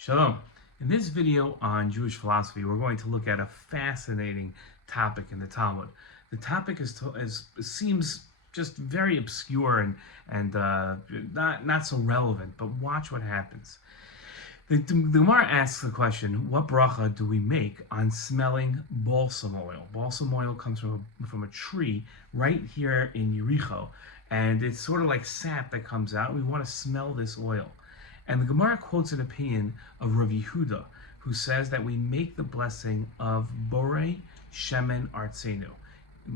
Shalom. In this video on Jewish philosophy, we're going to look at a fascinating topic in the Talmud. The topic seems just very obscure and not so relevant, but watch what happens. The Gemara asks the question, what bracha do we make on smelling balsam oil? Balsam oil comes from a tree right here in Yericho, and it's sort of like sap that comes out. We want to smell this oil. And the Gemara quotes an opinion of Rav Yehudah, who says that we make the blessing of Borei Shemen Artzenu.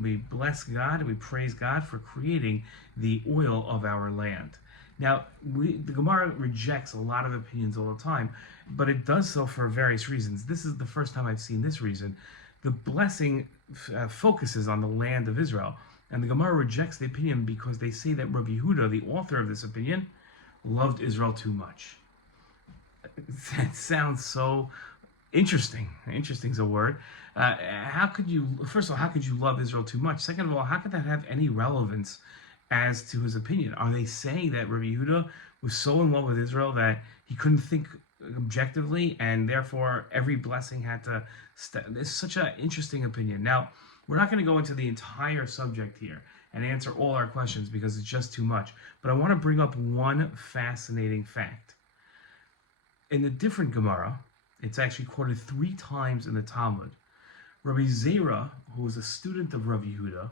We bless God and we praise God for creating the oil of our land. Now, the Gemara rejects a lot of opinions all the time, but it does so for various reasons. This is the first time I've seen this reason. The blessing focuses on the land of Israel, and the Gemara rejects the opinion because they say that Rav Yehudah, the author of this opinion, loved Israel too much. That sounds so interesting. Interesting is a word. First of all, how could you love Israel too much? Second of all, how could that have any relevance as to his opinion? Are they saying that Rav Yehudah was so in love with Israel that he couldn't think objectively and therefore every blessing had to It's such an interesting opinion. Now, we're not going to go into the entire subject here and answer all our questions because it's just too much. But I want to bring up one fascinating fact. In a different Gemara, it's actually quoted 3 times in the Talmud. Rabbi Zera, who was a student of Rav Yehudah,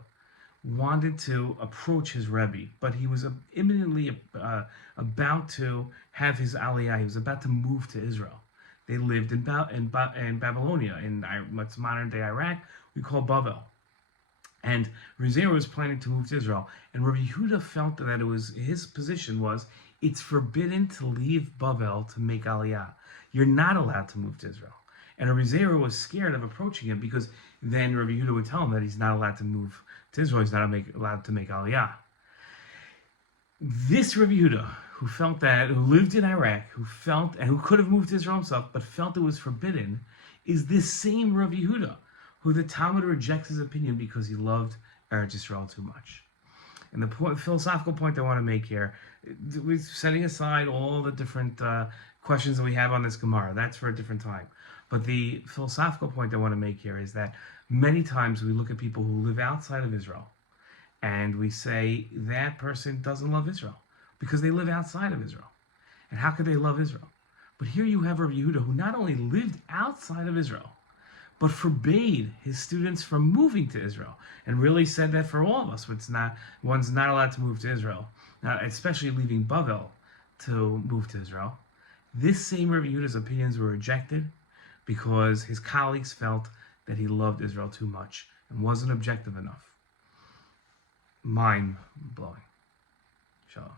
wanted to approach his Rebbe, but he was imminently about to have his aliyah. He was about to move to Israel. They lived in Babylonia, in what's modern-day Iraq, we call Bavel. And Rizera was planning to move to Israel. And Rav Yehudah felt that his position was, it's forbidden to leave Bavel to make Aliyah. You're not allowed to move to Israel. And Rizera was scared of approaching him because then Rav Yehudah would tell him that he's not allowed to move to Israel. He's not allowed to make Aliyah. This Rav Yehudah, who lived in Iraq, who could have moved to Israel himself, but felt it was forbidden, is this same Rav Yehudah, who the Talmud rejects his opinion because he loved Eretz Yisrael too much. And the philosophical point I want to make here, we're setting aside all the different questions that we have on this Gemara. That's for a different time. But the philosophical point I want to make here is that many times we look at people who live outside of Israel and we say that person doesn't love Israel because they live outside of Israel. And how could they love Israel? But here you have Rav Yehudah, who not only lived outside of Israel, but forbade his students from moving to Israel, and really said that for all of us, one's not allowed to move to Israel, now, especially leaving Bavel to move to Israel. This same Rav Yehudah's opinions were rejected because his colleagues felt that he loved Israel too much and wasn't objective enough. Mind-blowing. Shalom.